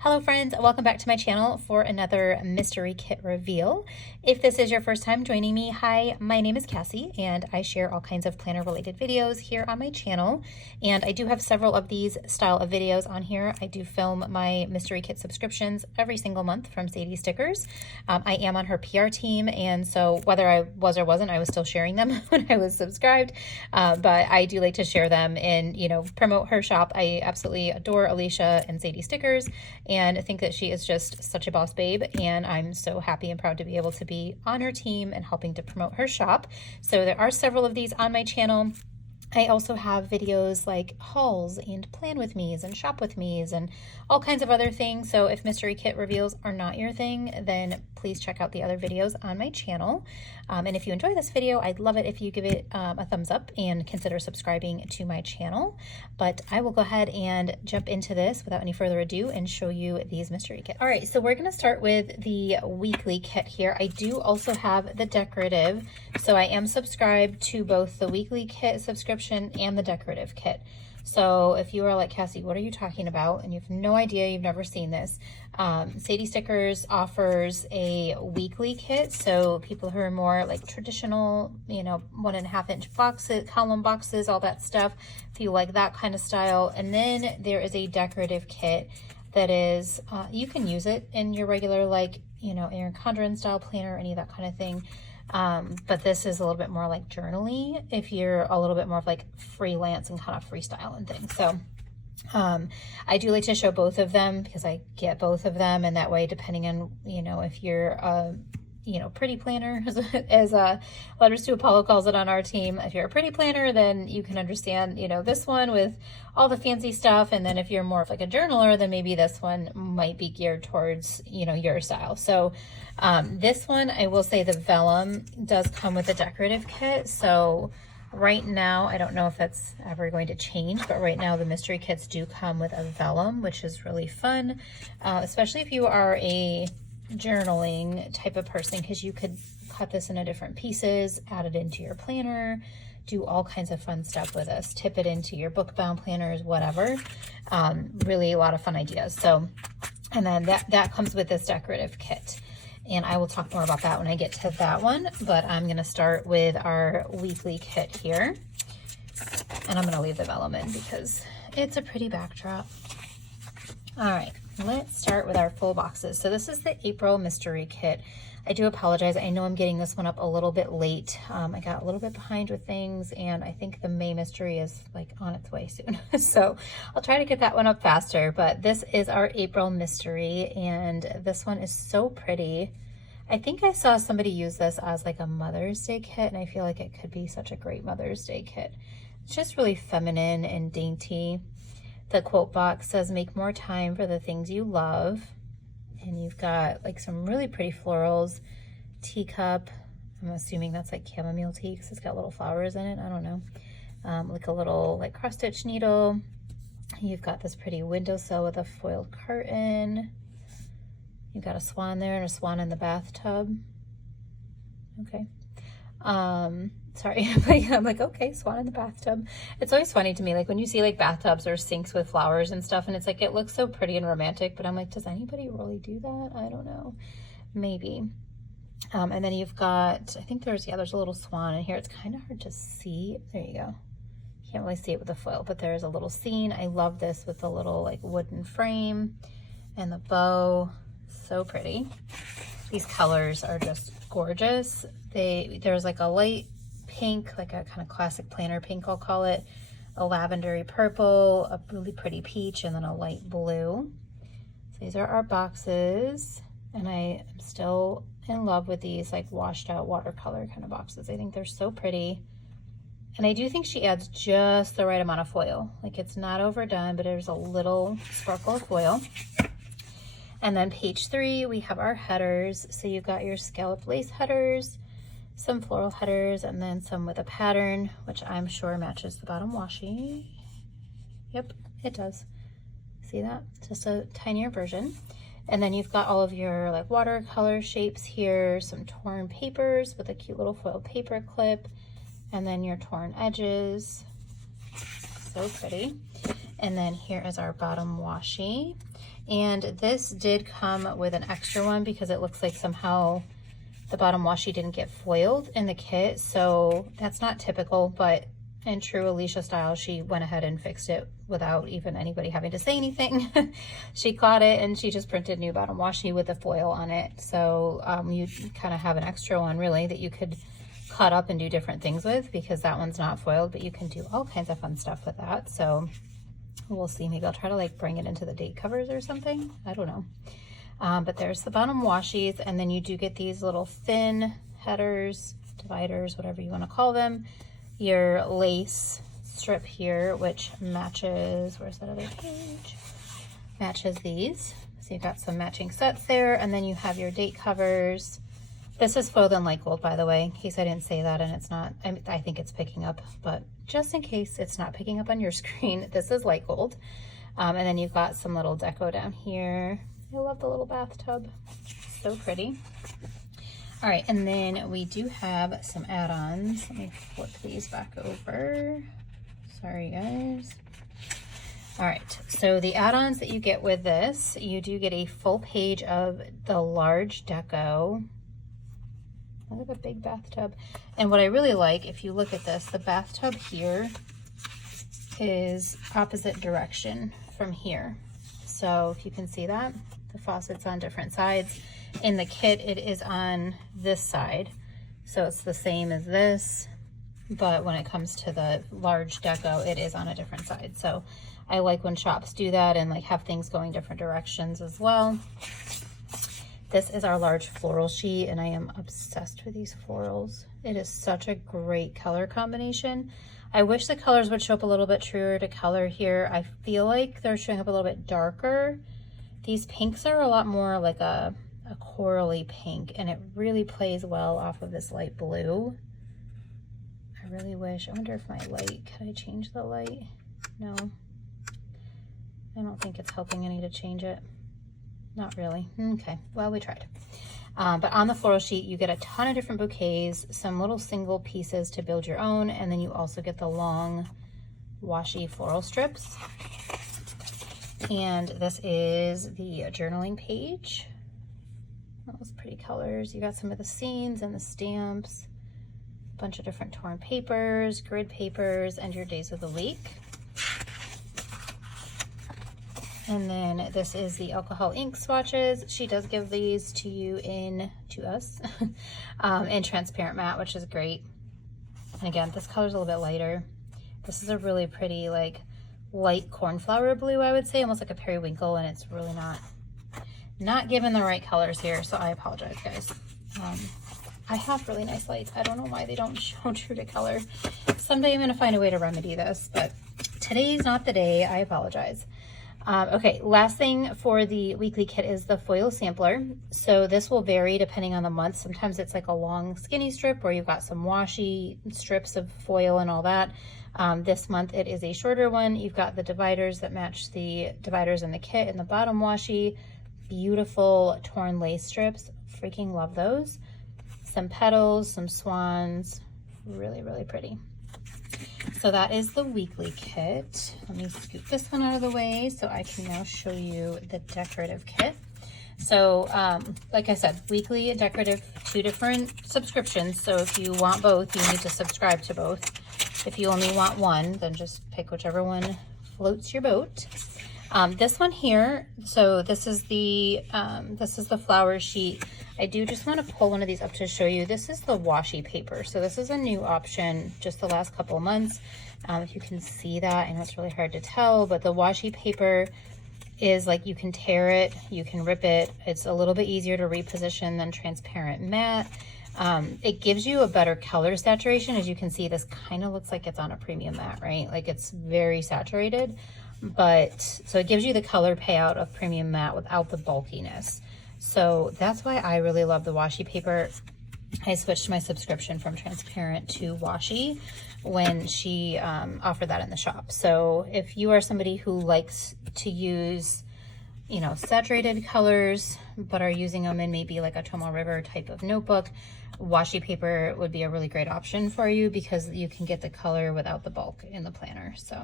Hello friends, welcome back to my channel for another mystery kit reveal. If this is your first time joining me, hi, my name is Cassie and I share all kinds of planner related videos here on my channel. And I do have several of these style of videos on here. I do film my mystery kit subscriptions every single month from Sadies Stickers. I am on her PR team, and so whether I was or wasn't, I was still sharing them when I was subscribed. But I do like to share them and, promote her shop. I absolutely adore Alicia and Sadies Stickers, and I think that she is just such a boss babe, and I'm so happy and proud to be able to be on her team and helping to promote her shop. So there are several of these on my channel. I also have videos like hauls and plan with me's and shop with me's and all kinds of other things. So if mystery kit reveals are not your thing, then please check out the other videos on my channel. And if you enjoy this video, I'd love it if you give it a thumbs up and consider subscribing to my channel. But I will go ahead and jump into this without any further ado and show you these mystery kits. All right, so we're gonna start with the weekly kit here. I do also have the decorative. So I am subscribed to both the weekly kit subscription and the decorative kit. So if you are like, Cassie, what are you talking about? And you have no idea, you've never seen this. Sadie Stickers offers a weekly kit. So people who are more like traditional, 1.5 inch boxes, column boxes, all that stuff, if you like that kind of style. And then there is a decorative kit that is, you can use it in your regular, Erin Condren style planner, any of that kind of thing. But this is a little bit more like journaly if you're a little bit more of like freelance and kind of freestyle and things. So I do like to show both of them because I get both of them, and that way, depending on, if you're pretty planner, as Letters to Apollo calls it on our team. If you're a pretty planner, then you can understand, this one with all the fancy stuff. And then if you're more of like a journaler, then maybe this one might be geared towards, your style. So this one, I will say the vellum does come with a decorative kit. So right now, I don't know if that's ever going to change, but right now the mystery kits do come with a vellum, which is really fun, especially if you are a journaling type of person, because you could cut this into different pieces, add it into your planner, do all kinds of fun stuff with this, tip it into your book bound planners, whatever. Really a lot of fun ideas. So, and then that comes with this decorative kit, and I will talk more about that when I get to that one. But I'm going to start with our weekly kit here, and I'm going to leave the vellum in because it's a pretty backdrop. All right, let's start with our full boxes. So this is the April mystery kit. I do apologize. I know I'm getting this one up a little bit late. I got a little bit behind with things, and I think the May mystery is like on its way soon. So I'll try to get that one up faster, but this is our April mystery, and this one is so pretty. I think I saw somebody use this as like a Mother's Day kit, and I feel like it could be such a great Mother's Day kit. It's just really feminine and dainty. The quote box says, "Make more time for the things you love." And you've got like some really pretty florals, teacup. I'm assuming that's like chamomile tea because it's got little flowers in it. I don't know. Like a little like cross stitch needle. You've got this pretty windowsill with a foiled curtain. You've got a swan there and a swan in the bathtub. Okay. Sorry, I'm like, okay, swan in the bathtub. It's always funny to me, like when you see like bathtubs or sinks with flowers and stuff, and it's like, it looks so pretty and romantic, but I'm like, does anybody really do that? I don't know, maybe. And then you've got, I think there's a little swan in here. It's kind of hard to see. There you go. Can't really see it with the foil, but there's a little scene. I love this with the little like wooden frame and the bow. So pretty. These colors are just gorgeous. There's like a light pink, like a kind of classic planner pink, I'll call it, a lavendery purple, a really pretty peach, and then a light blue. So these are our boxes, and I am still in love with these like washed out watercolor kind of boxes. I think they're so pretty, and I do think she adds just the right amount of foil. Like it's not overdone, but there's a little sparkle of foil. And then page 3, we have our headers. So you've got your scalloped lace headers, some floral headers, and then some with a pattern, which I'm sure matches the bottom washi. Yep, it does. See that? Just a tinier version. And then you've got all of your like watercolor shapes here, some torn papers with a cute little foil paper clip, and then your torn edges. So pretty. And then here is our bottom washi. And this did come with an extra one because it looks like somehow the bottom washi didn't get foiled in the kit. So that's not typical, but in true Alicia style, she went ahead and fixed it without even anybody having to say anything. She caught it and she just printed new bottom washi with the foil on it. So you kind of have an extra one really that you could cut up and do different things with, because that one's not foiled, but you can do all kinds of fun stuff with that. So we'll see, maybe I'll try to like bring it into the date covers or something. I don't know. But there's the bottom washies, and then you do get these little thin headers, dividers, whatever you want to call them. Your lace strip here, which matches, where's that other page? Matches these. So you've got some matching sets there, and then you have your date covers. This is foiled in light gold, by the way, in case I didn't say that, and it's not. I think it's picking up, but just in case it's not picking up on your screen, this is light gold. And then you've got some little deco down here. I love the little bathtub, so pretty. All right, and then we do have some add-ons. Let me flip these back over. Sorry, guys. All right, so the add-ons that you get with this, you do get a full page of the large deco. Look at the big bathtub. And what I really like, if you look at this, the bathtub here is opposite direction from here. So if you can see that, the faucet's on different sides. In the kit, it is on this side. So it's the same as this, but when it comes to the large deco, it is on a different side. So I like when shops do that and like have things going different directions as well. This is our large floral sheet, and I am obsessed with these florals. It is such a great color combination. I wish the colors would show up a little bit truer to color here. I feel like they're showing up a little bit darker. These pinks are a lot more like a corally pink, and it really plays well off of this light blue. I really wish, I wonder if my light, can I change the light? No, I don't think it's helping any to change it. Not really. Okay, well, we tried. But on the floral sheet, you get a ton of different bouquets, some little single pieces to build your own, and then you also get the long washi floral strips. And this is the journaling page. Those pretty colors. You got some of the scenes and the stamps, a bunch of different torn papers, grid papers, and your days of the week. And then this is the alcohol ink swatches. She does give these to you in transparent matte, which is great. And again, this color's a little bit lighter. This is a really pretty, like, light cornflower blue, I would say, almost like a periwinkle, and it's really not given the right colors here, so I apologize, guys. I have really nice lights. I don't know why they don't show true to color. Someday I'm gonna find a way to remedy this, but today's not the day. I apologize. Okay, last thing for the weekly kit is the foil sampler. So this will vary depending on the month. Sometimes it's like a long skinny strip where you've got some washi strips of foil and all that. This month it is a shorter one. You've got the dividers that match the dividers in the kit in the bottom washi. Beautiful torn lace strips. Freaking love those. Some petals, some swans. Really, really pretty. So that is the weekly kit. Let me scoop this one out of the way so I can now show you the decorative kit. So like I said, weekly and decorative, 2 different subscriptions. So if you want both, you need to subscribe to both. If you only want one, then just pick whichever one floats your boat. This one here, so this is the flower sheet. I do just want to pull one of these up to show you. This is the washi paper. So this is a new option just the last couple of months. If you can see that, I know it's really hard to tell, but the washi paper is like, you can tear it, you can rip it. It's a little bit easier to reposition than transparent matte. It gives you a better color saturation. As you can see, this kind of looks like it's on a premium matte, right? Like it's very saturated, but so it gives you the color payout of premium matte without the bulkiness. So that's why I really love the washi paper. I switched my subscription from transparent to washi when she offered that in the shop. So if you are somebody who likes to use you know, saturated colors, but are using them in maybe like a Tomo River type of notebook, washi paper would be a really great option for you because you can get the color without the bulk in the planner. So,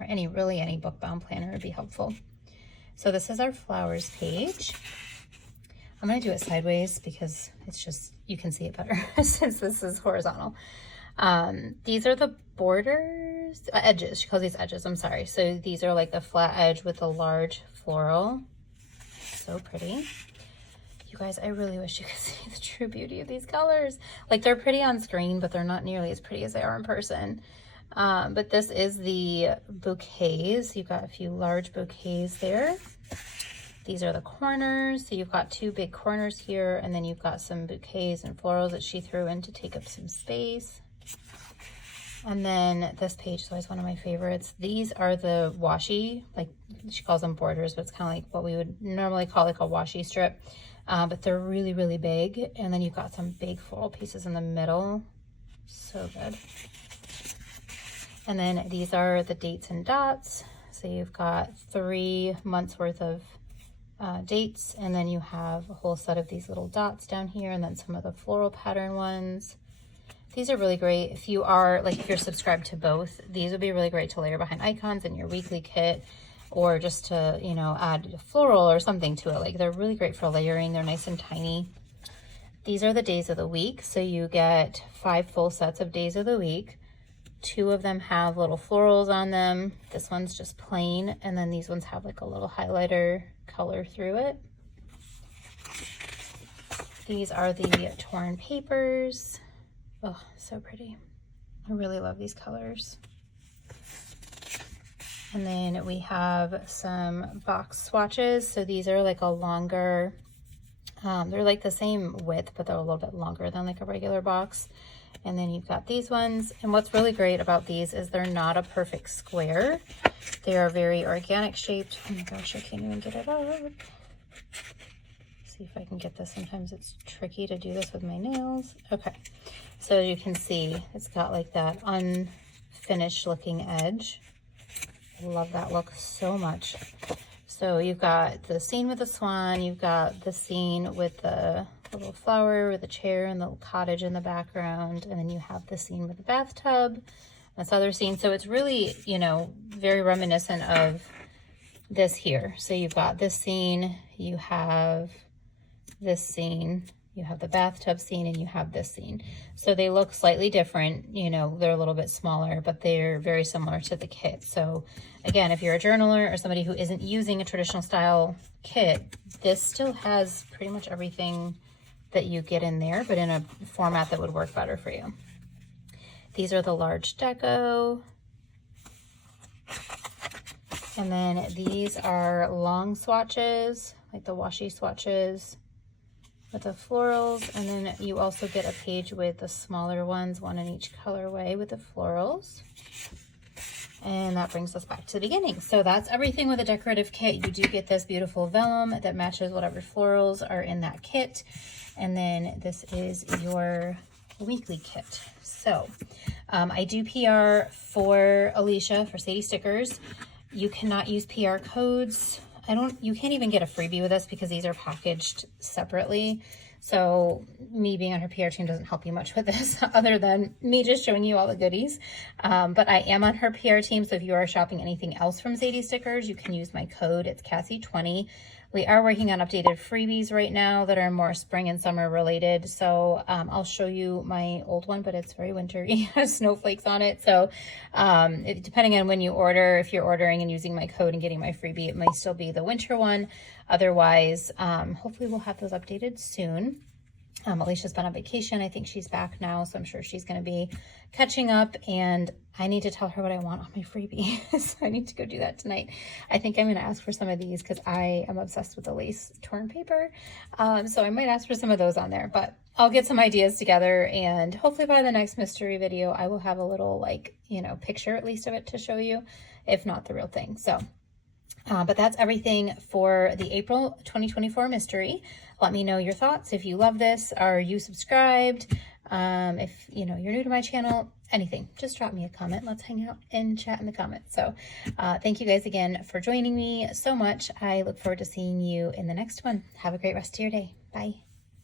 or really any book bound planner would be helpful. So this is our flowers page. I'm gonna do it sideways because it's just, you can see it better since this is horizontal. These are the borders, edges, she calls these edges, I'm sorry. So these are like the flat edge with the large floral. So pretty. You guys, I really wish you could see the true beauty of these colors. Like they're pretty on screen, but they're not nearly as pretty as they are in person. But this is the bouquets. You've got a few large bouquets there. These are the corners. So you've got two big corners here, and then you've got some bouquets and florals that she threw in to take up some space. And then this page is always one of my favorites. These are the washi, like she calls them borders, but it's kind of like what we would normally call like a washi strip. But they're really, really big. And then you've got some big floral pieces in the middle. So good. And then these are the dates and dots. So you've got 3 months worth of dates, and then you have a whole set of these little dots down here, and then some of the floral pattern ones. These are really great if you are, like if you're subscribed to both, these would be really great to layer behind icons in your weekly kit, or just to, you know, add a floral or something to it. Like they're really great for layering. They're nice and tiny. These are the days of the week. So you get 5 full sets of days of the week. 2 of them have little florals on them. This one's just plain. And then these ones have like a little highlighter color through it. These are the torn papers. Oh, so pretty. I really love these colors. And then we have some box swatches. So these are like a longer, they're like the same width, but they're a little bit longer than like a regular box. And then you've got these ones. And what's really great about these is they're not a perfect square. They are very organic shaped. Oh my gosh, I can't even get it up. See if I can get this. Sometimes it's tricky to do this with my nails. Okay, so you can see it's got like that unfinished looking edge. I love that look so much. So you've got the scene with the swan, you've got the scene with the little flower with the chair and the cottage in the background, and then you have the scene with the bathtub, this other scene. So it's really, you know, very reminiscent of this here. So you've got this scene, you have this scene, you have the bathtub scene, and you have this scene. So they look slightly different, you know, they're a little bit smaller, but they're very similar to the kit. So again, if you're a journaler or somebody who isn't using a traditional style kit, this still has pretty much everything that you get in there, but in a format that would work better for you. These are the large deco. And then these are long swatches, like the washi swatches with the florals. And then you also get a page with the smaller ones, one in each colorway with the florals. And that brings us back to the beginning. So that's everything with a decorative kit. You do get this beautiful vellum that matches whatever florals are in that kit. And then this is your weekly kit. So I do PR for Alicia, for Sadies Stickers. You cannot use PR codes. You can't even get a freebie with us because these are packaged separately. So me being on her PR team doesn't help you much with this other than me just showing you all the goodies. But I am on her PR team. So if you are shopping anything else from Sadies Stickers, you can use my code. It's Cassie20. We are working on updated freebies right now that are more spring and summer related. So I'll show you my old one, but it's very wintry. It has snowflakes on it. So depending on when you order, if you're ordering and using my code and getting my freebie, it might still be the winter one. Otherwise, hopefully we'll have those updated soon. Alicia's been on vacation. I think she's back now, so I'm sure she's going to be catching up, and I need to tell her what I want on my freebie. So I need to go do that tonight. I think I'm going to ask for some of these because I am obsessed with the lace torn paper. So I might ask for some of those on there, but I'll get some ideas together, and hopefully by the next mystery video, I will have a little, like, you know, picture at least of it to show you, if not the real thing. So but that's everything for the April 2024 mystery. Let me know your thoughts. If you love this, are you subscribed? If you know you're new to my channel, anything, just drop me a comment. Let's hang out and chat in the comments. So thank you guys again for joining me so much. I look forward to seeing you in the next one. Have a great rest of your day. Bye.